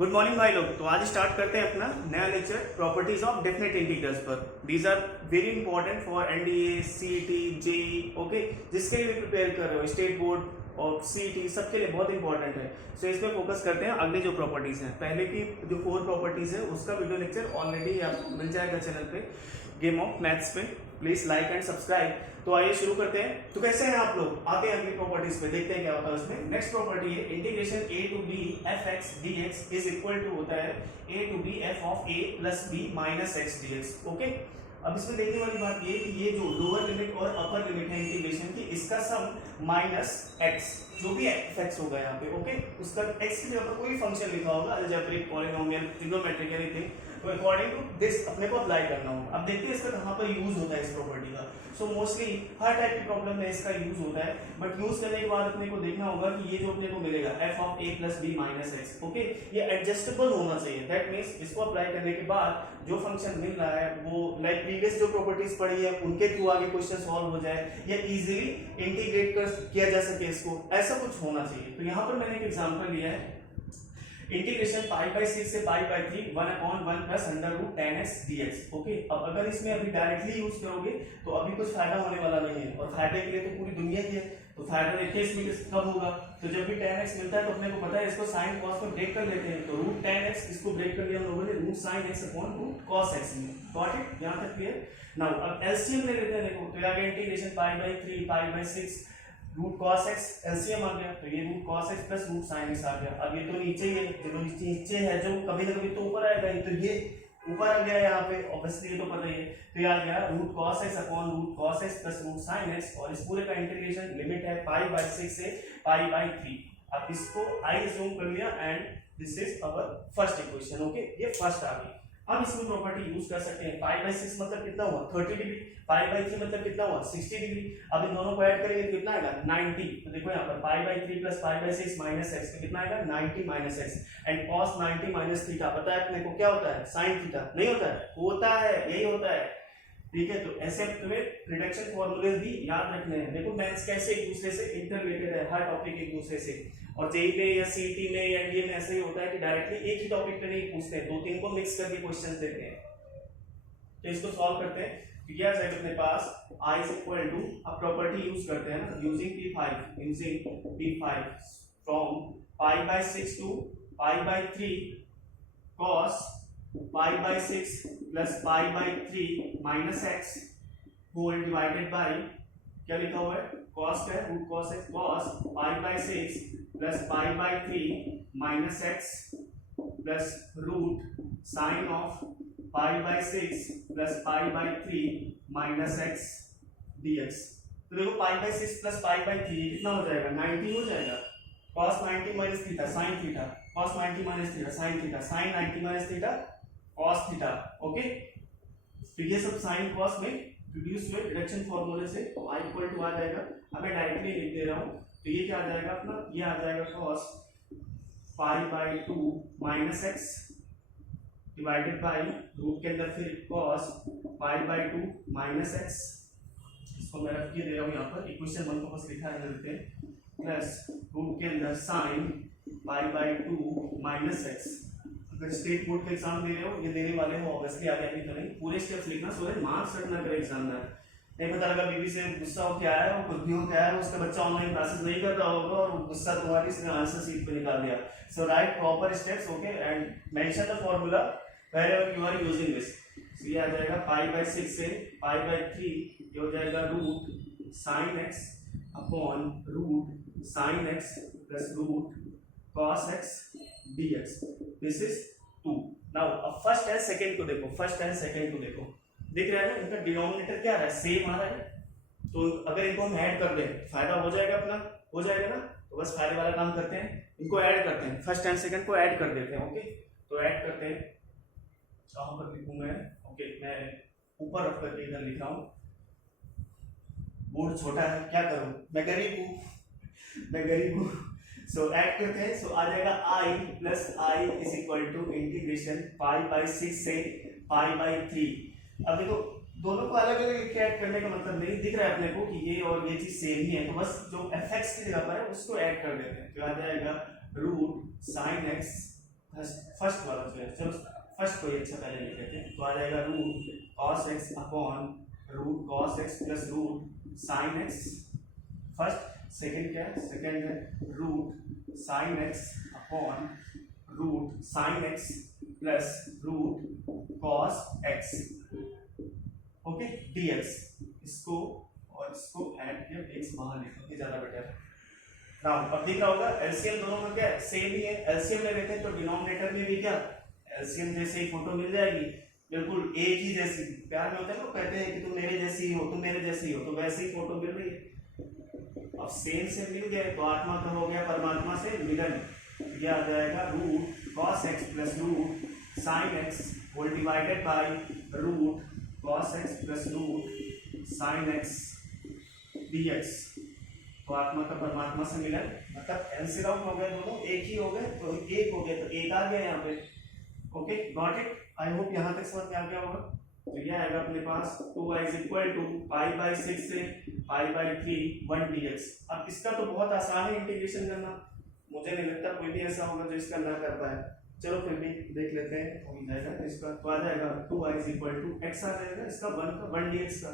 Good morning भाई लोग। तो आज स्टार्ट करते हैं अपना नया lecture properties of definite integrals पर। These are very important for NDA, CET, JEE, okay, जिसके लिए भी प्रिपेयर कर रहे हो, स्टेट बोर्ड और सीईटी, सबके लिए बहुत इंपॉर्टेंट है। सो इसमें फोकस करते हैं अगले जो प्रॉपर्टीज हैं। पहले की जो 4 प्रॉपर्टीज है उसका वीडियो लेक्चर ऑलरेडी आपको मिल जाएगा चैनल पे, गेम ऑफ मैथ्स पे। Please like and subscribe. तो आइए शुरू करते हैं। तो कैसे हैं आप लोग, आते हैं अगली प्रॉपर्टीज पे, देखते हैं क्या होता है उसमें। नेक्स्ट प्रॉपर्टी है integration a to b fx dx is equal to होता है a to b f of a plus b minus x dx। ओके, अब इसमें देखने वाली बात ये कि ये जो लोअर लिमिट और अपर लिमिट है इंटीग्रेशन की, इसका सम माइनस x, जो भी fx होगा यहाँ पे, ओके, उसका x की जगह पर कोई फंक्शन लिखा होगा, अलजेब्रिक, पॉलिनोमियल, ट्रिग्नोमेट्रिक, एनीथिंग, तो अकॉर्डिंग टू दिस अपने को अप्लाई करना होगा। अब देखते हैं इसका कहाँ पर यूज होता है इस प्रॉपर्टी का। सो मोस्टली हर टाइप की प्रॉब्लम में इसका यूज होता है, बट यूज करने के बाद अपने को देखना होगा कि ये जो अपने को मिलेगा f of a plus b minus x, okay, ये एडजस्टेबल होना चाहिए। दैट मीन्स इसको अप्लाई करने के बाद जो फंक्शन मिल रहा है वो लाइक प्रीवियस जो प्रॉपर्टीज पढ़ी है उनके थ्रू आगे क्वेश्चन सॉल्व हो जाए या इजीली इंटीग्रेट किया जा सके इसको, ऐसा कुछ होना चाहिए। तो यहाँ पर मैंने एक एग्जांपल लिया है, इंटीग्रेशन पाई बाई 6 से pi by 3 1/1 plus under root 10x dx। ओके, अब अगर इसमें अभी डायरेक्टली यूज करोगे तो अभी कुछ फायदा होने वाला नहीं है, और फायदे के लिए तो पूरी दुनिया की है। तो फायदा देखिए इसमें कब होगा, तो जब भी 10x मिलता है तो अपने को पता है इसको साइन कॉस में ब्रेक कर लेते हैं। तो रूट 10x इसको ब्रेक कर लिया हम लोगों ने root sine x upon root cos x में। गॉट इट, यहां तक क्लियर। नाउ अब एलसीएम ले लेते हैं। देखो तो आगे integration pi by 3 pi by 6 root cos x, LCM आ गया, तो ये root cos x plus root sine x आ गया। अब ये तो नीचे ही है, जो नीचे है जो कभी ना कभी तो ऊपर आएगा, तो ये ऊपर आ गया यहाँ पे, ऑब्वियसली ये तो पता ही है। तो ये आ गया root cos X upon root cos x plus root sine X, और इस पूरे का इंटीग्रेशन लिमिट है पाई बाई 6 से पाई बाई 3। अब इसको आई जूम कर लिया and this is our first equation. Okay, ये फर्स्ट आ गई। अब इसमें प्रॉपर्टी यूज कर सकते हैं। पाई बाई 6 मतलब कितना हुआ 30 डिग्री, पाई बाई 3 मतलब कितना हुआ 60 डिग्री। अब इन दोनों को ऐड करेंगे तो कितना आएगा 90। तो देखो यहाँ पर पाई by 3 plus pi by 6 minus x, तो कितना आएगा 90 minus x. And cos 90 minus theta, पता है अपने को क्या होता है, साइन थीटा। नहीं होता है, होता है, यही होता है, ठीक है। तो ऐसे तुम्हें रिडक्शन फॉर्मूले भी याद रखने हैं। देखो मैथ्स कैसे एक दूसरे से इंटररिलेटेड है, हर टॉपिक एक दूसरे से। और जेई में या सीईटी में या एनडीए में ऐसे ही होता है कि डायरेक्टली एक ही टॉपिक पे नहीं पूछते हैं, 2-3 को मिक्स करके क्वेश्चंस देते हैं। तो इसको सॉल्व करते हैं। तो क्या है अपने पास i इज इक्वल टू, अब प्रॉपर्टी यूज करते हैं ना, using p5 from pi by 6 to pi by 3 cos pi by 6 plus pi by 3 minus X whole divided by, क्या लिखा हुआ है, cos का root cos x, cos pi by 6 plus pi by 3 minus X plus root sine of pi by 6 plus pi by 3 minus x dx। तो देखो pi by 6 plus pi by 3 कितना हो जाएगा 90 हो जाएगा। cos 90 minus theta sine theta, cos 90 minus theta sine theta, sine 90 minus theta cos theta. Okay, तो ये सब साइन cos में रिड्यूस हुए रिडक्शन फार्मूले से, तो i इक्वल टू आ जाएगा। अब मैं डायरेक्टली लिख दे रहा हूं, तो ये क्या आ जाएगा अपना, ये आ जाएगा cos pi by 2 minus X divided by root के अंदर फिर cos pi by 2 minus X, इसको मैं रख के दे रहा हूँ यहाँ पर, इक्वेशन 1 को बस लिखा है देते हैं, प्लस रूट के अंदर sine pi by 2 minus x. अगर स्टेट बोर्ड का एग्जाम दे रहे हो, ये देने वाले हो ऑब्वियसली, आगे अभी तो नहीं, पूरे स्टेप्स लिखना सो दैट मार्क्स कट ना करे एग्जामिनर। नहीं पता लगा बीबी से गुस्सा हो क्या है, वो कुछ भी हो क्या है, उसका बच्चा ऑनलाइन क्लासेस नहीं कर रहा होगा और गुस्सा तुम्हारी से आंसर शीट पे निकाल दिया। So write proper steps, okay, and mention the formula wherever you are using this। so ये आ जाएगा पाई बाई 6 से पाई बाई 3, ये हो जाएगा root sine X upon root sine X plus root cos x dx। This is 2। Now अब first and second को देखो, फर्स्ट एंड सेकंड को देखो, दिख रहा है ना, इनका डिनोमिनेटर क्या आ रहा है, सेम आ रहा है। तो अगर इनको हम ऐड कर दें फायदा हो जाएगा अपना, हो जाएगा ना। तो बस फायदे वाला काम करते हैं, इनको ऐड करते हैं, फर्स्ट एंड सेकंड को ऐड कर देते हैं। ओके, तो ऐड करते हैं, कहां पर लिखूं मैं, ओके, मैं ऊपर रख करके इधर लिख रहा हूं, बोर्ड छोटा है क्या करूं, मैं गरीब हूं। सो ऐड करते हैं, सो आ जाएगा i plus I is equal to integration pi by 6 से पाई बाई 3। अब देखो दोनों को अलग अलग लिख के ऐड करने का मतलब नहीं, दिख रहा है अपने को कि ये और ये चीज सेम ही है, तो बस जो fx की जगह पर है उसको ऐड कर देते हैं। तो आ जाएगा रूट साइन एक्स फर्स्ट वाला जो है, चलो फर्स्ट को ही अच्छा पहले लिख लेते हैं। तो आ जाएगा root cos X upon root cos x plus root sine X. First, second क्या है, सेकंड है root sine X upon root sine X plus root cos X, okay, dx। इसको और इसको ऐड किया, x बाहर निकल के ज्यादा बेटर है। नाउ अब दिख रहा होगा एलसीएम दोनों में क्या है, सेम ही है। एलसीएम ले लेते हैं तो डिनोमिनेटर में भी क्या एलसीएम जैसे ही फोटो मिल जाएगी, बिल्कुल एक ही जैसी। प्यार में होता है ना, कहते हैं कि तुम मेरे जैसी हो, तुम मेरे जैसी हो, तो वैसे ही फोटो मिल रही है। अब सेम से मिल गए तो आत्मा का हो गया परमात्मा से मिलन। ये आ जाएगा root cos x plus root sin x whole divided by root cos x plus root sin x dx। तो आत्मा का परमात्मा से मिलन, मतलब कैंसिल आउट हो गए दोनों, एक ही हो गए, तो एक हो गया तो एक आ गया यहाँ पे। Okay, got it. I hope यहाँ तक समझ में आ गया होगा। तो ये आएगा अपने पास 2y is equal to pi by 6 से पाई बाई 3 1 dx। अब इसका तो बहुत आसान है इंटीग्रेशन करना, मुझे नहीं लगता कोई भी ऐसा होगा जो इसका ना कर पाए। चलो फिर भी देख लेते हैं, हो जाएगा इसका। तो आ जाएगा 2y is equal to x आ जाएगा इसका 1 dx का,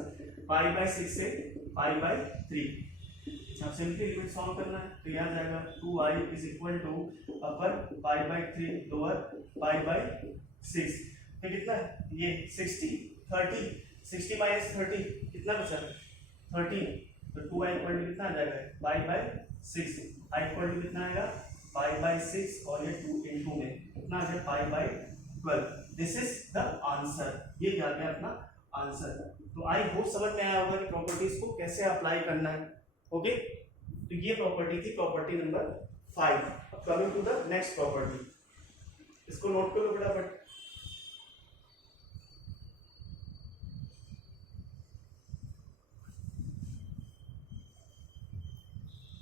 पाई बाई 6 से पाई बाई 3। अब सिंपली लिमिट सॉल्व करना है, तो यहाँ जाएगा 2y is equal to upper pi by 3 lower pi by 6। तो कितना है ये 60 30, 60 माइनस 30 कितना बचा 13। तो 2y इक्वल टू कितना आ जाएगा pi by 6, i equal to कितना आएगा पाई बाई 6 और ये 2 इनटू में कितना आ जाएगा pi by 12। This is the answer, ये क्या गया अपना आंसर। तो आई होप समझ में आया होगा कि प्रॉपर्टीज को कैसे अप्लाई करना है। ओके, तो ये प्रॉपर्टी थी प्रॉपर्टी नंबर 5। अब coming to the next property, इसको नोट करो फटाफट।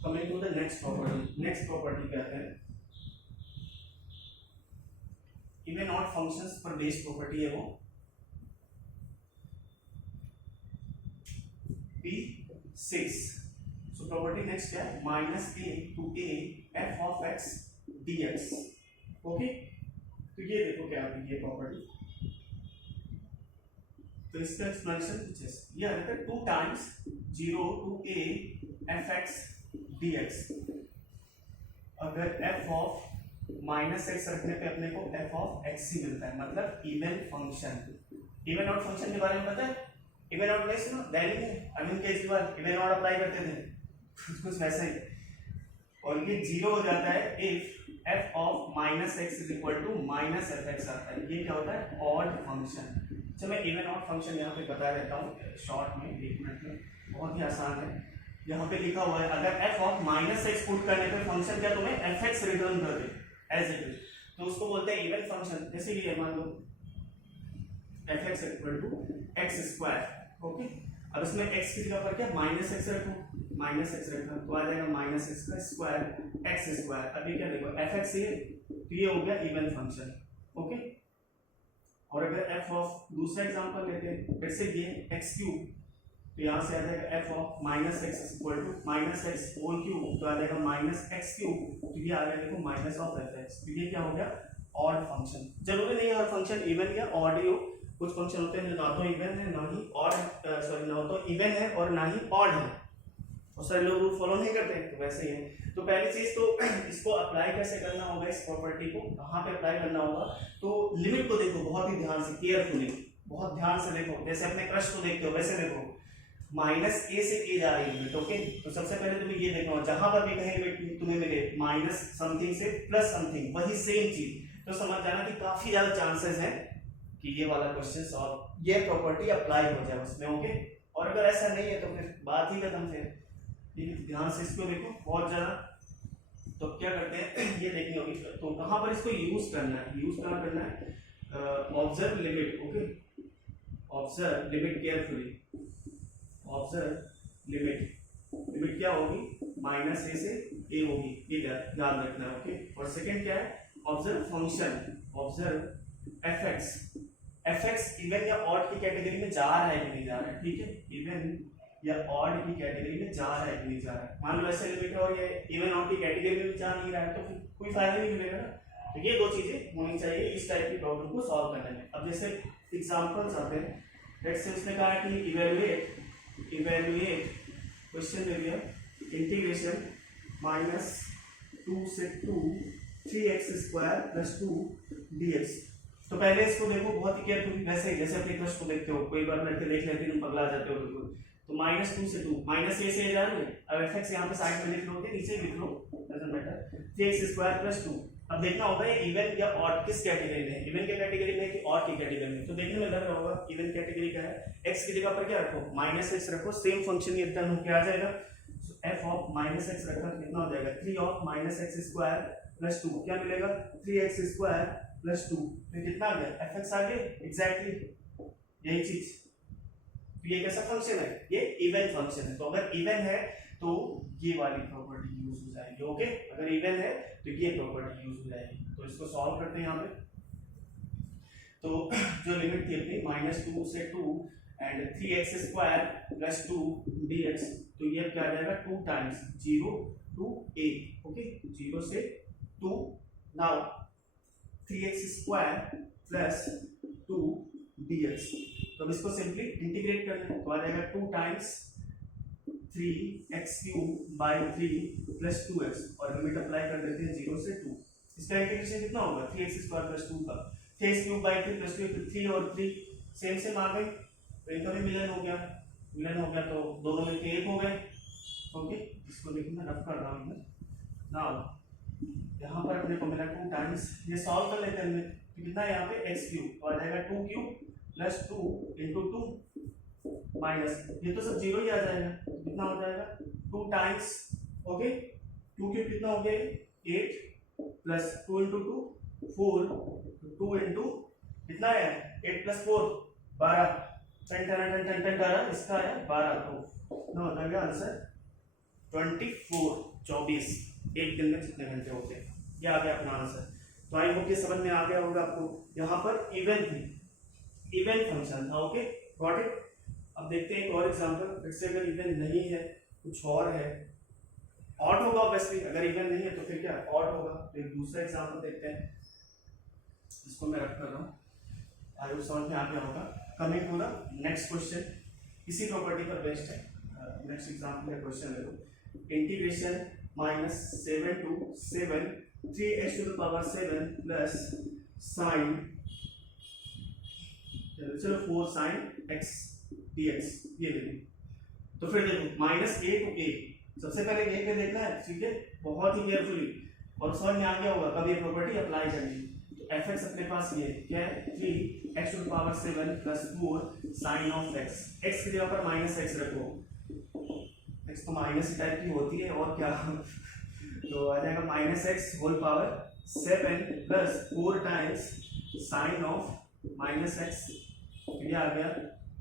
Coming to the next property, next property कहते हैं इवन ऑड फंक्शंस पर बेस्ड प्रॉपर्टी है वो P6। सो प्रॉपर्टी नेक्स्ट क्या है, minus a to a f of x dx। ओके, तो ये देखो क्या है ये प्रॉपर्टी। तो इसका एक्सप्लेनेशन ये आ जाता है 2 times 0 to a f x dx। अगर f ऑफ माइनस एक्स रखने पे अपने को f ऑफ x ही मिलता है, मतलब even function. Even odd function के बारे में पता है, इवन ऑड में सुनो दैनिक में अमीन के इस बार इवन ऑड अप्लाई करते थे कुछ वैसा ही। और ये 0 हो जाता है if f of minus X is equal to minus F X आता है। ये क्या होता है ऑड फंक्शन। चलो मैं इवन ऑड फंक्शन यहाँ पे बता देता हूँ शॉर्ट में, 1 मिनट में, बहुत ही आसान है। यहाँ पे लिखा हुआ है अगर f of minus x put करने पे फंक्शन क्या तुम्हें एफ एक्स रिटर्न कर दे एज इट इज, तो उसको बोलते हैं इवन फंक्शन। जैसे कि मान लो f x equal to x square. Okay, अब इसमें x की जगह पर क्या माइनस एक्स रखो, माइनस एक्स रखा तो आ जाएगा माइनस एक्स का स्क्वायर एक्स स्क्वायर। अभी क्या देखो एफ एक्स ये, तो ये हो गया इवन फंक्शन। ओके, और अगर f ऑफ दूसरा एग्जांपल लेते हैं, फिर से ये x क्यूब, तो यहाँ से आ जाएगा f of minus X equal to minus X whole cube, तो आ जाएगा माइनस एक्स क्यूब, तो ये आ गया देखो माइनस ऑफ एफ एक्स। तो ये क्या हो गया ऑड फंक्शन। जरूरी नहीं है हर फंक्शन इवन या ऑड ही हो, कुछ फंक्शन होते हैं ना तो इवन है ना ही ऑड, सॉरी ना तो इवन है और ना ही ऑड है, और सारे लोग रूल फॉलो नहीं करते, तो वैसे ही है। तो पहली चीज तो इसको अप्लाई कैसे करना होगा, इस प्रॉपर्टी को कहाँ पे अप्लाई करना होगा। तो लिमिट को देखो बहुत ही ध्यान से, केयरफुली बहुत ध्यान से देखो, जैसे अपने क्रश को देखते हो वैसे देखो, माइनस ए से ए जा रही है लिमिट। ओके, तो सबसे पहले तुम्हें ये देखना होगा जहां पर भी कहीं लिमिट तुम्हें मिले माइनस समथिंग से प्लस समथिंग वही सेम चीज, तो समझ जाना कि काफी ज्यादा चांसेस है कि ये वाला क्वेश्चन सॉल्व, ये प्रॉपर्टी अप्लाई हो जाए उसमें। ओके, और अगर ऐसा नहीं है तो फिर बात ही खत्म। फिर ध्यान से इसको देखो बहुत ज्यादा। तो क्या करते हैं ये देखनी होगी, तो कहां पर इसको यूज करना है, यूज कहां करना है, observe limit. Okay, observe limit carefully, observe limit, limit क्या होगी माइनस ए से ए होगी, ये ध्यान रखना है। ओके, और सेकंड क्या है observe function, observe F x. F x even या ऑड की कैटेगरी में जा रहा है कि नहीं जा रहा है, ठीक है, इवन या ऑड की कैटेगरी में जा रहा है कि नहीं जा रहा है। मान लो ऐसे लिमिट है और ये इवन ऑड की कैटेगरी में भी जा नहीं रहा है, तो फिर कोई फायदा नहीं मिलेगा ना। तो ये दो चीजें होनी चाहिए इस टाइप की प्रॉब्लम को सॉल्व करने में। अब जैसे एग्जांपल्स आते हैं, लेट्स से उसने कहा कि इवैल्यूएट क्वेश्चन दे दिया इंटीग्रेशन -2 से 2 3x² + 2 dx। तो पहले इसको देखो बहुत ही केयरफुली, वैसे ही जैसे अपने प्रश्न को देखते हो, कोई बार लड़के देख लेते हैं पगला जाते हो बिल्कुल। तो -2 से 2 माइनस ए से जा रहे हैं, अब fx यहाँ पे साइड में लिख लो, नीचे लिख लो, डजंट मैटर, 3x² + 2। अब देखना होगा ये इवन या ऑड किस कैटेगरी में है, इवन के कैटेगरी में कि ऑड की कैटेगरी में। तो देखने में लग रहा होगा इवन कैटेगरी का है, x की जगह पर क्या रखो -x रखो, सेम फंक्शन ये टर्न होके आ जाएगा। f ऑफ -x रखा कितना हो जाएगा 3 ऑफ -x² + 2 क्या मिलेगा 3x² + 2। तो कितना आ गया fx आ गया, एग्जैक्टली यही चीज। तो ये कैसा फंक्शन है, ये इवन फंक्शन है। तो अगर इवन है तो ये वाली प्रॉपर्टी यूज हो जाएगी। ओके, अगर इवन है तो ये प्रॉपर्टी यूज हो जाएगी। तो इसको सॉल्व करते हैं यहाँ पे। तो जो लिमिट थी अपनी -2 से 2 एंड 3x² + 2 dx, तो ये क्या आ जाएगा 2 टाइम्स 0 to a। ओके, 0 से 2, नाउ 3x² + 2 dx। तो अब इसको सिंपली इंटीग्रेट कर लें, तो आ जाएगा 2 टाइम्स 3x³ / 3 + 2x, और लिमिट अप्लाई कर देते हैं 0 से 2। इसका इंटीग्रेशन कितना होगा 3x² + 2 का 3x³ / 3 + 2, 3 और 3 सेम आ गए, तो इनका भी मिलन हो गया, तो दोनों मिलके एक हो गए। ओके, इसको देखिए मैं रफ कर रहा हूँ। नाउ यहाँ पर अपने को मिला 2 टाइम्स, ये सॉल्व कर लेते हैं, तो कितना है यहाँ पे x³, तो आ जाएगा 2³ + 2 × 2 माइनस, ये तो सब 0 ही आ जाएगा, तो कितना हो जाएगा 2 टाइम्स। ओके, 2³ कितना हो गया 8 + 2 × 2 4, 2 × कितना है 8 + 4 12, 10 इसका है 12, तो कितना हो जाएगा आंसर 24 एक दिन में कितने घंटे होते हैं, ये आ गया अपना आंसर। तो आई होप ये समझ में आ गया होगा आपको। यहाँ पर इवन थी, इवन फंक्शन था। Okay, got it. अब देखते हैं एक और एग्जांपल, इससे अगर इवन नहीं है कुछ और है, ऑड होगा ऑब्वियसली, अगर इवन नहीं है तो फिर क्या ऑड होगा। तो एक दूसरा एग्जांपल देखते हैं, इसको मैं रख कर रहा हूँ, आई होप समझ में आ गया होगा। Coming to the next question, इसी प्रॉपर्टी पर बेस्ड है। नेक्स्ट एग्जांपल का क्वेश्चन ले लो, इंटीग्रेशन -7 to 7 3x⁻7 + sin, चलो 4 sin x dx ये ले लो। तो फिर देखो -a to a, सबसे पहले a पे देखना है, ठीक है, बहुत ही केयरफुली, और समझ में आ गया होगा कब ये प्रॉपर्टी अप्लाई करनी। तो fx अपने पास ये क्या है 3x⁻7 + 4 sin of x, x की जगह पर -x रखो, x तो माइनस टाइप की होती है और क्या तो आ जाएगा -x⁻7 + 4 times sin of -x, ये आ गया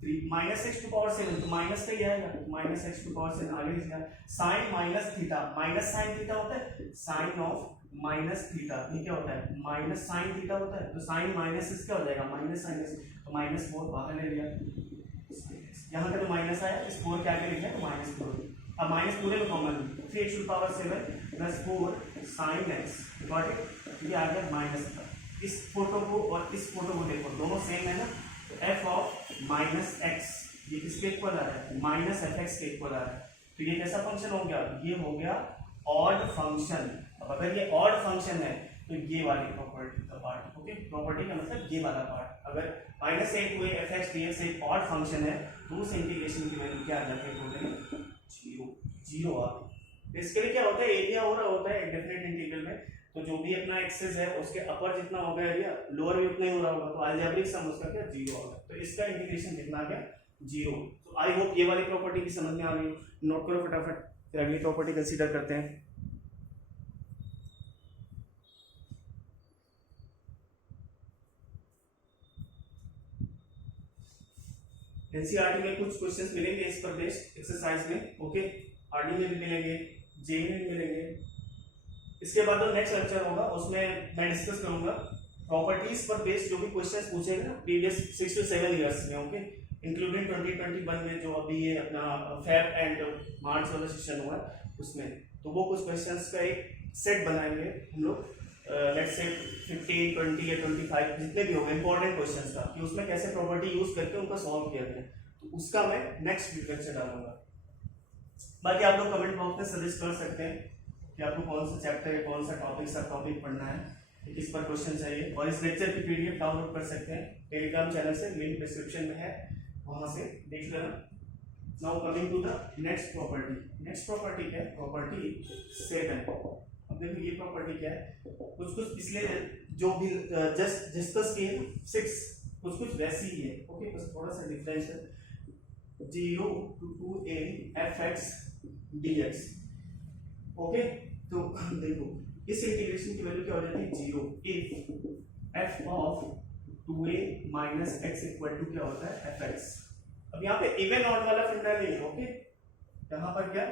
3 -x⁻7, तो माइनस का ही आएगा, -x⁻7 आगे इसका sin -θ, माइनस sin θ होता है, sin of -θ ये क्या होता है -sin θ होता है, तो sin माइनस क्या हो जाएगा -sin, तो -4 बाहर ले लिया, यहाँ का तो माइनस आया, इस 4 के आगे लिखा है तो -4, अब माइनस पूरे में common 3x⁻7 + 4 sin x, got it. ये आ गया माइनस, इस फोटो को और इस फोटो को देखो, दोनों सेम है ना, तो f ऑफ -x ये किसके इक्वल आ रहा है -fx के इक्वल आ रहा है। तो ये कैसा फंक्शन हो गया, ये हो गया ऑड फंक्शन। अब अगर ये ऑड फंक्शन है तो ये वाली प्रॉपर्टी का पार्ट, ओके, प्रॉपर्टी का मतलब ये वाला पार्ट, अगर -a to a fx dx एक ऑड फंक्शन है तो उस इंटीग्रेशन की वैल्यू क्या आ जाती है, 0 आ गई। इसके लिए क्या होता है, एरिया हो रहा होता है एक डेफिनेट इंटीग्रल में, तो जो भी अपना एक्सेस है उसके अपर जितना होगा एरिया, लोअर भी उतना ही हो रहा होगा, तो अलजेब्रिक सम उसका क्या 0 होगा, तो इसका इंटीग्रेशन कितना आ गया 0। तो आई होप ये वाली प्रॉपर्टी भी समझ में आ गई, नोट करो फटाफट, फिर अगली प्रॉपर्टी कंसीडर करते हैं। एनसीईआरटी में कुछ क्वेश्चंस मिलेंगे इस पर बेस्ड एक्सरसाइज में, ओके, आरडी में भी मिलेंगे, जेई में भी मिलेंगे। इसके बाद जो नेक्स्ट लेक्चर होगा उसमें मैं डिस्कस करूंगा प्रॉपर्टीज पर बेस्ड जो भी क्वेश्चंस पूछेंगे ना प्रीवियस 6 to 7 इयर्स में, ओके, इंक्लूडिंग 2021 में जो अभी ये अपना फेब एंड मार्च वाला सेशन हुआ उसमें, तो वो कुछ क्वेश्चंस का एक सेट बनाएंगे हम लोग, लेट्स से 15, 20 या 25 जितने भी हो गए इंपॉर्टेंट क्वेश्चंस का कि उसमें कैसे प्रॉपर्टी यूज करके उनका सॉल्व किया जाए, तो उसका मैं नेक्स्ट वीडियो लेक्चर डालूंगा। बाकी आप लोग कमेंट बॉक्स में सजेस्ट कर सकते हैं कि आपको कौन सा चैप्टर या कौन सा टॉपिक सब टॉपिक पढ़ना है, किस पर क्वेश्चन चाहिए, और इस लेक्चर की पीडीएफ डाउनलोड कर सकते हैं टेलीग्राम चैनल से, लिंक डिस्क्रिप्शन में है, वहां से देख लेना। Now coming to the next property. Next property क्या है? प्रॉपर्टी 7। अब देखो ये प्रॉपर्टी क्या है, कुछ पिछले जो भी जस्ट डिस्कस किए 6 कुछ वैसी ही है, ओके, बस थोड़ा सा डिफरेंस है। 0 to 2a fx dx, ओके। तो देखो इस इंटीग्रेशन की वैल्यू क्या हो जाती है 0 if f of 2a minus x equal to क्या होता है fx। अब यहाँ पे इवन ऑड वाला फंडा नहीं है, ओके, यहाँ पर क्या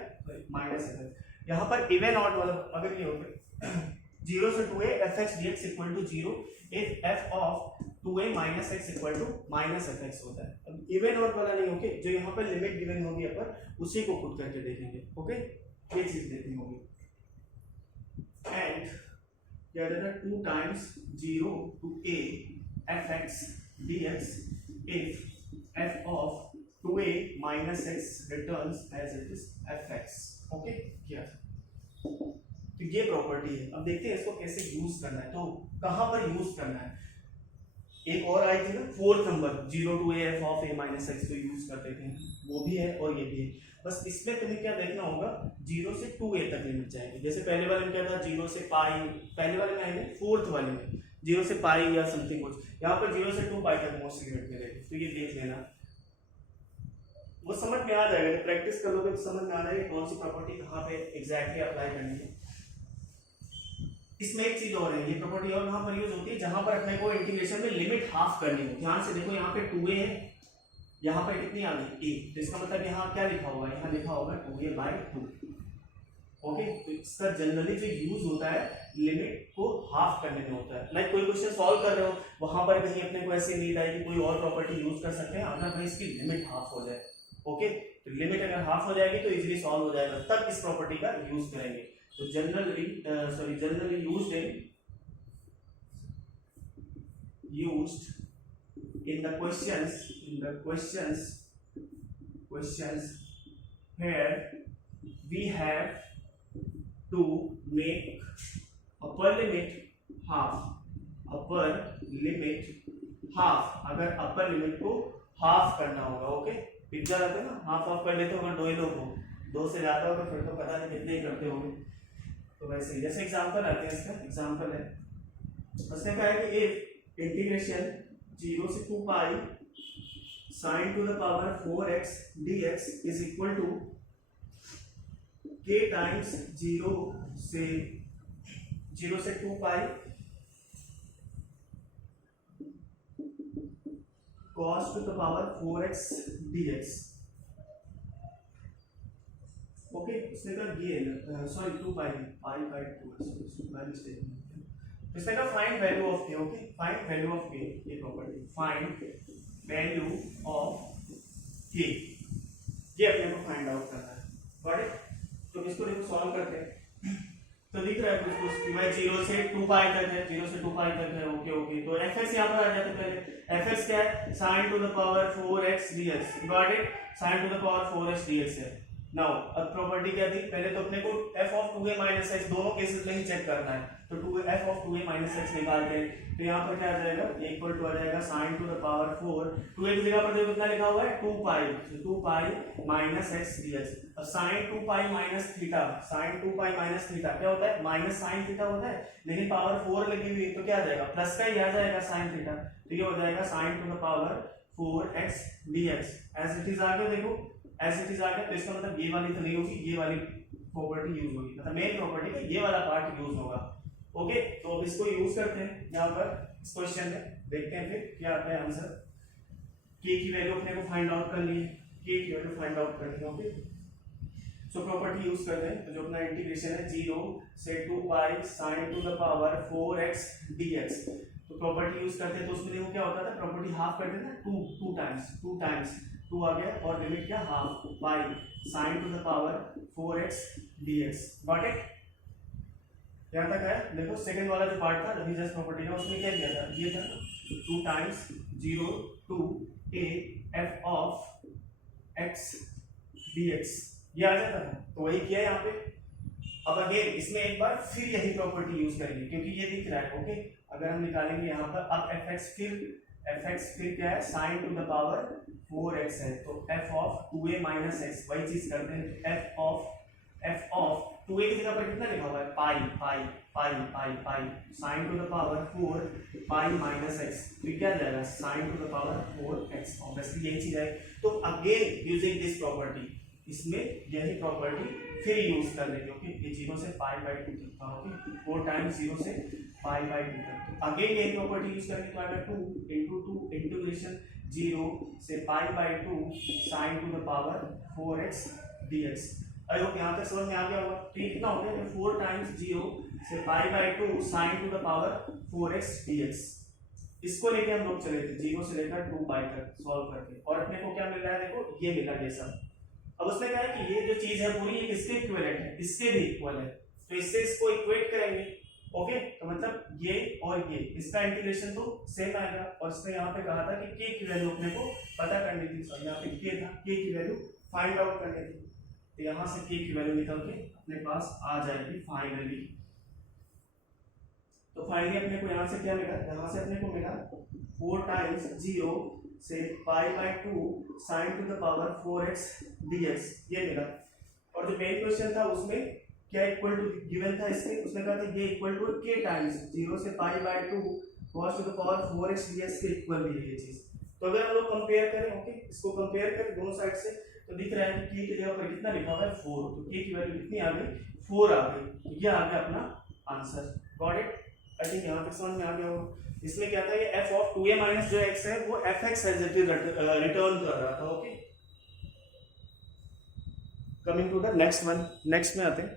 माइनस है, यहाँ पर इवन ऑड वाला अगर ये हो गया 0 से 2a fx dx equal to 0 if f of 2a minus x equal to minus fx होता है। अब इवन ऑड वाला नहीं, ओके, जो यहाँ पर लिमिट गिवन होगी अपन उसी को पुट करके देखेंगे, ओके, ये चीज देखनी होगी। एंड क्या देता है 2 times 0 to a fx dx if f of 2a minus x returns as it is fx, okay, क्या तो ये प्रॉपर्टी है। अब देखते हैं इसको कैसे यूज करना है, तो कहां पर यूज करना है। एक और आई थी ना 4th number 0 to a f of a minus x तो यूज करते थे, वो भी है और ये भी है। बस इसमें तुम्हें क्या देखना होगा 0 से 2a तक लिमिट जाएगी। जैसे पहले वाले में क्या था 0 से पाई, पहले वाले में आएंगे 4th वाले में 0 से पाई या समथिंग कुछ, यहाँ पर 0 से 2 पाई तक मोस्ट लिमिट मिलेगी। तो ये देख लेना, वो समझ में आ जाएगा, जब प्रैक्टिस करोगे तो समझ में आ जाएगा कौन सी प्रॉपर्टी कहाँ पे एग्जैक्टली अप्लाई करनी है। इसमें एक चीज और है, ये प्रॉपर्टी और कहां पर यूज होती है जहां पर अपने को इंटीग्रेशन में लिमिट हाफ करनी हो। ध्यान से देखो यहाँ पे 2a है, यहाँ पर कितनी आ गई a, तो इसका मतलब यहाँ क्या लिखा होगा, यहाँ लिखा होगा 2a/2, ओके। तो इसका जनरली जो यूज होता है लिमिट को हाफ करने में होता है। लाइक कोई क्वेश्चन सॉल्व कर रहे हो, वहां पर कहीं अपने को ऐसी नीड आएगी कोई और प्रॉपर्टी यूज कर सकते हैं अगर भाई इसकी लिमिट हाफ हो जाए, ओके। तो लिमिट अगर हाफ हो जाएगी तो इजीली सॉल्व हो जाएगा, तब इस प्रॉपर्टी का यूज करेंगे। तो generally used in the questions where we have to make upper limit half, अगर अपर लिमिट को हाफ करना होगा, ओके। पिज्जा रहते हैं ना, हाफ कर लेते हो अगर 2 लोग हो, 2 से ज्यादा हो तो फिर तो पता नहीं कितने ही करते होंगे। तो वैसे जैसे एग्जांपल आते हैं, इसका एग्जांपल है, उसने कहा है कि इफ इंटीग्रेशन 0 से 2 पाई sin to the power 4x dx is equal to k times 0 से 2 पाई cos to the power 4x dx, okay. उसने कहा ये सॉरी 2 पाई 2 बाय मिस्टेक, इसने कहा find value of k, okay, find value of k, ये property find value of k, ये अपने को फाइंड आउट करना है, गॉट इट। तो इसको देखो सॉल्व करते हैं, तो दिख रहा है कुछ कि भाई 0 से 2 पाई तक है, 0 से 2 पाई तक है, ओके ओके। तो fx यहां पर आ जाता है, पहले fx क्या है sin to the power 4x dx, got it, sin to the power 4x dx है। नाउ अब प्रॉपर्टी क्या थी, पहले तो अपने को f of 2a minus x दोनों केसेस में ही चेक करना है, तो f of 2a minus x निकालते हैं, तो यहाँ पर क्या आ जाएगा इक्वल टू आ जाएगा sin to the power 4, 2a की जगह पर देखो कितना लिखा हुआ है 2 पाई माइनस x dx। अब sin 2 pi minus theta, sin 2 pi minus theta क्या होता है माइनस sin थीटा होता है, लेकिन पावर 4 लगी हुई तो क्या आ जाएगा प्लस का ही आ जाएगा sin थीटा, तो ये हो जाएगा sin to the power 4x dx as it is. आगे देखो एज इट इज आ गया, तो इसका मतलब ये वाली तो नहीं होगी, ये वाली प्रॉपर्टी यूज होगी, मतलब मेन प्रॉपर्टी का ये वाला पार्ट यूज होगा, ओके। तो अब इसको यूज करते हैं यहाँ पर इस क्वेश्चन में, देखते हैं फिर क्या आता है आंसर। k की वैल्यू अपने को फाइंड आउट कर ली है, k की वैल्यू फाइंड आउट करनी है, ओके। सो प्रॉपर्टी यूज करते हैं, तो जो अपना इंटीग्रेशन है 0 से 2 पाई sin to the power 4x dx, तो प्रॉपर्टी यूज करते हैं, तो उसमें देखो क्या होता था, प्रॉपर्टी हाफ कर देते हैं 2 टाइम्स 2 आ गया, और लिमिट क्या half pi sin to the power 4x dx, got it. यहाँ तक है। देखो सेकंड वाला जो पार्ट था डिवीजन प्रॉपर्टी का, उसमें क्या किया था, ये था 2 times 0 to a f of x dx, ये आ जाता है। तो वही किया यहाँ पे। अब अगेन इसमें एक बार फिर यही प्रॉपर्टी यूज करेंगे क्योंकि ये दिख रहा है। ओके, अगर हम निकालेंगे यहाँ पर अब fx फिर क्या है, sign to the power 4x है, तो f of 2a minus x, वही चीज करते हैं। f ऑफ 2a की जगह पर कितना लिखा हुआ है, pi pi pi pi pi, sine to the power 4 pi minus x, तो क्या जाएगा, sine to the power 4x। Obviously यही चीज है। तो अगेन यूजिंग दिस प्रॉपर्टी, इसमें यही प्रॉपर्टी फिर यूज कर लेंगे। ओके, ये 0 से पाई बाई 2 तक था। ओके, 4 टाइम्स 0 से पाई बाई 2 तक, अगेन यही प्रॉपर्टी यूज करेंगे। तो आएगा 2 इंटू इंटीग्रेशन 0 से pi by 2 sign to the power 4x dx। I hope यहाँ तक समझ में आ गया होगा। तो कितना हो गया, 4 टाइम्स 0 से pi by 2 sign to the power 4x dx। इसको लेके हम लोग चले थे 0 से लेकर 2 पाई तक सॉल्व करके, और अपने को क्या मिल रहा है, देखो ये मिला ये सब। अब उसने कहा है कि ये जो चीज है पूरी ये किसके इक्विवेलेंट है, इसके भी इक्वल है, तो इससे इसको इक्वेट करेंगे। ओके, तो मतलब ये और ये, इसका इंटीग्रेशन तो सेम आएगा। और इसने यहाँ पे कहा था कि k की वैल्यू अपने को पता करनी थी, सॉरी यहाँ पे k था, k की वैल्यू फाइंड आउट करनी थी। तो यहाँ से k की वैल्यू निकल के अपने पास आ जाएगी फाइनली। तो फाइनली अपने को यहाँ से क्या मिला, यहाँ से अपने को मिला 4 टाइम्स 0 से pi by 2 sign to the power 4x dx, ये मिला। और जो मेन क्वेश्चन था उसमें क्या इक्वल टू गिवन था इसके, उसने कहा था ये इक्वल टू k टाइम्स 0 से pi by 2 cos to the power 4x dx के इक्वल भी है ये चीज। तो अगर हम लोग कंपेयर करें, ओके, इसको कंपेयर करें दोनों साइड से, तो दिख रहा है कि k की जगह पर कितना लिखा हुआ है 4, तो k की वैल्यू कितनी आ गई, 4 आ गई। तो ये आ गया अपना answer. Got it? I think यहाँ तक समझ में आ गया होगा। इसमें क्या था, ये f ऑफ 2a माइनस जो x है वो fx as it is return कर रहा था। Okay, coming to the next one, next में आते हैं,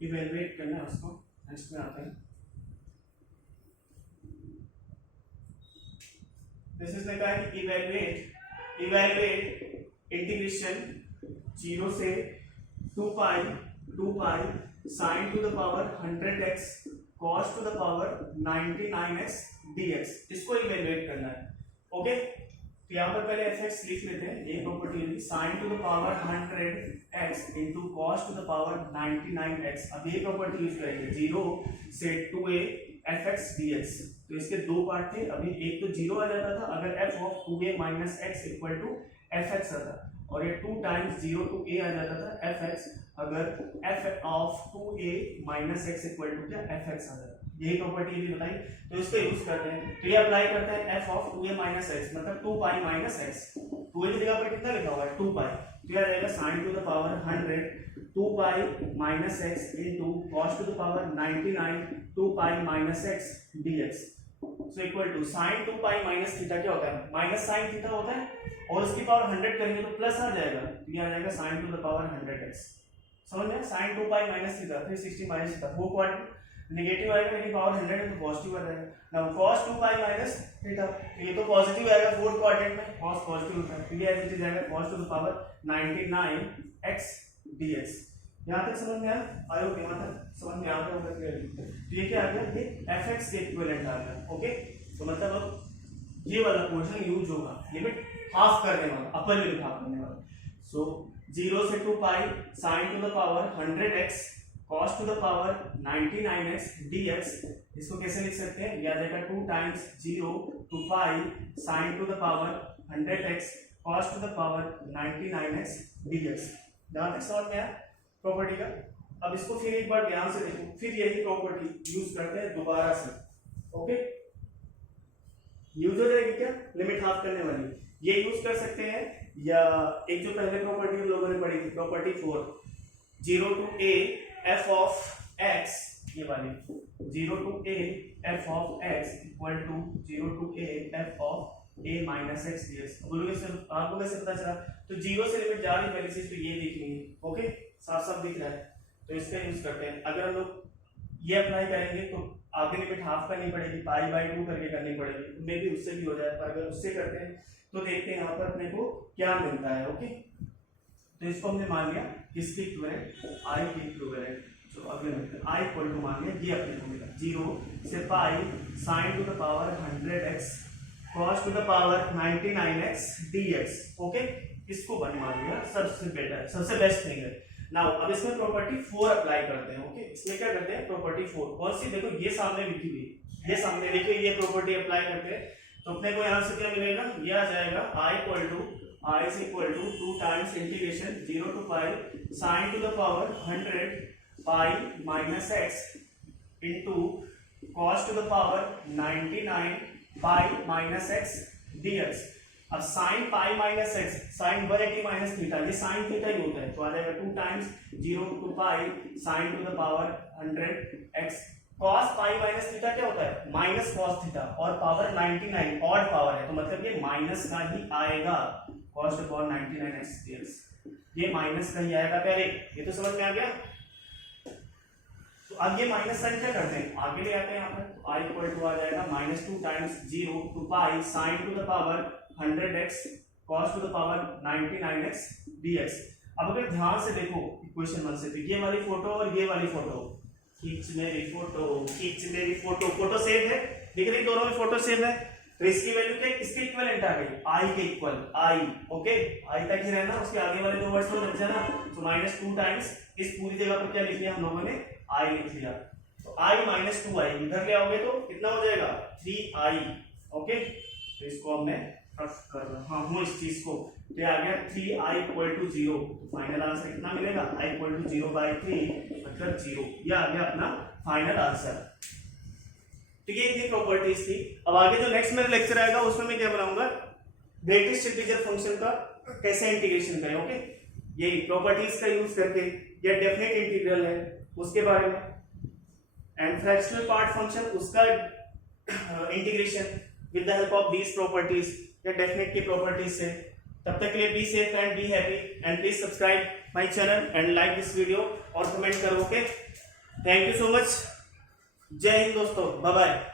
इवैल्यूएट करना है उसको। नेक्स्ट में आते हैं, दिस इज कहा है कि इवैल्यूएट इंटीग्रेशन 0 से 2 pi sine to the power 100x cos to the power 99x dx, इसको इवैल्यूएट करना है। ओके, तो यहाँ पर पहले fx लिख लेते हैं, ये प्रॉपर्टी होगी sine to the power 100x into cos to the power 99x। अब ये प्रॉपर्टी यूज करेंगे 0 से 2a fx dx। तो इसके दो पार्ट थे, अभी एक तो 0 आ जाता था अगर f of 2a minus x equal to fx आता, और ये 2 टाइम्स 0 टू a आ जाता था fx अगर f of 2a minus x equal to क्या fx आ जाता। यही प्रॉपर्टी भी बताई, तो इसको यूज करते हैं। तो ये अप्लाई करते हैं f of 2a minus x मतलब 2 पाई माइनस x, 2a की जगह पर कितना लिखा हुआ है 2 पाई, तो यह रहेगा sin to the power 100 2 pi minus x into cos to the power 99 2 pi minus x dx। So equal to sin 2 pi minus theta क्या होता है, माइनस sin थीटा होता है, और उसकी पावर 100 करेंगे तो प्लस आ जाएगा, तो ये आ जाएगा sin to the power 100x। समझ में, sin 2 pi minus theta 360 minus theta, वो क्वाड्रेंट नेगेटिव आएगा लेकिन पावर 100 है तो पॉजिटिव आ जाएगा। Now cos 2 pi minus theta, तो ये तो पॉजिटिव आएगा, फोर्थ क्वाड्रेंट में cos पॉजिटिव होता है, तो ये ऐसे जाएगा cos to the power 99x dx। यहाँ तक समझ में आया? आई होप यहाँ तक समझ में आ गया होगा क्लियरली। तो ये क्या आ गया, ये fx के इक्विवेलेंट आ गया। ओके, तो मतलब अब ये वाला पोर्शन यूज होगा, लिमिट हाफ करने वाला, अपर लिमिट हाफ करने वाला। सो 0 से 2 पाई sin to the power 100x cos to the power 99x dx, इसको कैसे लिख सकते हैं, या जाएगा 2 times 0 to pi sin to the power 100x cos to the power 99x dx। जहां तक समझ में आया प्रॉपर्टी का। अब इसको फिर एक बार ध्यान से देखो, फिर यही प्रॉपर्टी यूज करते हैं दोबारा से। ओके, यूज हो जाएगी क्या, लिमिट हाफ करने वाली, ये यूज कर सकते हैं, या एक जो पहले प्रॉपर्टी हम लोगों ने पढ़ी थी property 4 0 to a f of x, ये वाली 0 to a f of x equal to 0 to a f of a minus x dx। बोलोगे सर आपको कैसे पता चला, तो 0 से लिमिट जा रही पहली चीज तो ये देखनी है। ओके, साफ साफ दिख रहा है, तो इसका यूज करते हैं। अगर हम लोग ये अप्लाई करेंगे तो आगे लिमिट हाफ करनी पड़ेगी, पाई बाई 2 करके करनी पड़ेगी, मे भी उससे भी हो जाए, पर अगर उससे करते हैं तो देखते हैं यहाँ पर अपने को क्या मिलता है। ओके, तो इसको हमने मान लिया किसके इक्विवेलेंट, आई के इक्विवेलेंट। तो अगले में आई इक्वल टू मान लिया, ये अपने को मिला 0 से pi sine to the power 100x cos to the power 99x dx। Okay, इसको वन मान लिया, सबसे बेटर, सबसे बेस्ट थिंग है। नाउ अब इसमें प्रॉपर्टी 4 अप्लाई करते हैं। ओके, इसमें क्या करते हैं, प्रॉपर्टी 4 कौन सी, देखो ये सामने लिखी हुई, ये सामने लिखी हुई, ये प्रॉपर्टी अप्लाई करते हैं तो अपने को यहाँ से क्या मिलेगा, ये आ जाएगा I is equal to 2 times integration 0 to pi sine to the power 100 pi minus x into cos to the power 99 pi minus x dx। अब sine pi minus x, sine 180 minus theta, ये sine theta ही होता है, तो आ जाएगा 2 times 0 to pi sine to the power 100x cos pi minus theta क्या होता है, माइनस cos थीटा, और पावर 99 ऑड पावर है तो मतलब ये माइनस का ही आएगा, cos to power 99x dx, ये माइनस का ही आएगा पहले, ये तो समझ में आ गया। तो अब ये माइनस साइन क्या करते हैं, आगे ले आते हैं यहाँ पर, तो आई इक्वल टू आ जाएगा -2 times 0 to pi sine to the power 100x cos to the power 99x dx। अब अगर ध्यान से देखो इक्वेशन 1 से, तो ये वाली फोटो और ये वाली फोटो, खींच मेरी फोटो, खींच मेरी फोटो, फोटो सेम है, दिख रही दोनों में फोटो सेम है, तो इसकी वैल्यू क्या, इसके इक्विवेलेंट आ गई, आई के इक्वल, आई, ओके, आई तक ही रहना, उसके आगे वाले दो वर्ड्स को लग जाना, तो -2 टाइम्स, इस पूरी जगह पर क्या लिख लिया हम लोगों ने, आई लिख लिया, तो आई -2i इधर ले आओगे तो कितना हो जाएगा 3i। ओके, तो इसको अब मैं रफ कर रहा हूं इस चीज को, तो आ गया 3i इक्वल टू 0, तो फाइनल आंसर कितना मिलेगा, i इक्वल टू 0/3 मतलब 0, यह आ गया अपना फाइनल आंसर। तो ये इतनी प्रॉपर्टीज थी। अब आगे जो नेक्स्ट मेरा लेक्चर आएगा उसमें मैं क्या बनाऊंगा, ग्रेटेस्ट इंटीजर फंक्शन का कैसे इंटीग्रेशन करें। ओके, यही प्रॉपर्टीज का यूज करके, या डेफिनेट इंटीग्रल है उसके बारे में, एंड फ्रैक्शनल पार्ट फंक्शन उसका integration with the help of these properties या डेफिनेट की प्रॉपर्टीज से। तब तक के लिए be safe and be happy, and please subscribe my channel and like this video और कमेंट करो। Okay, thank you so much, जय हिंद दोस्तों, बाय बाय।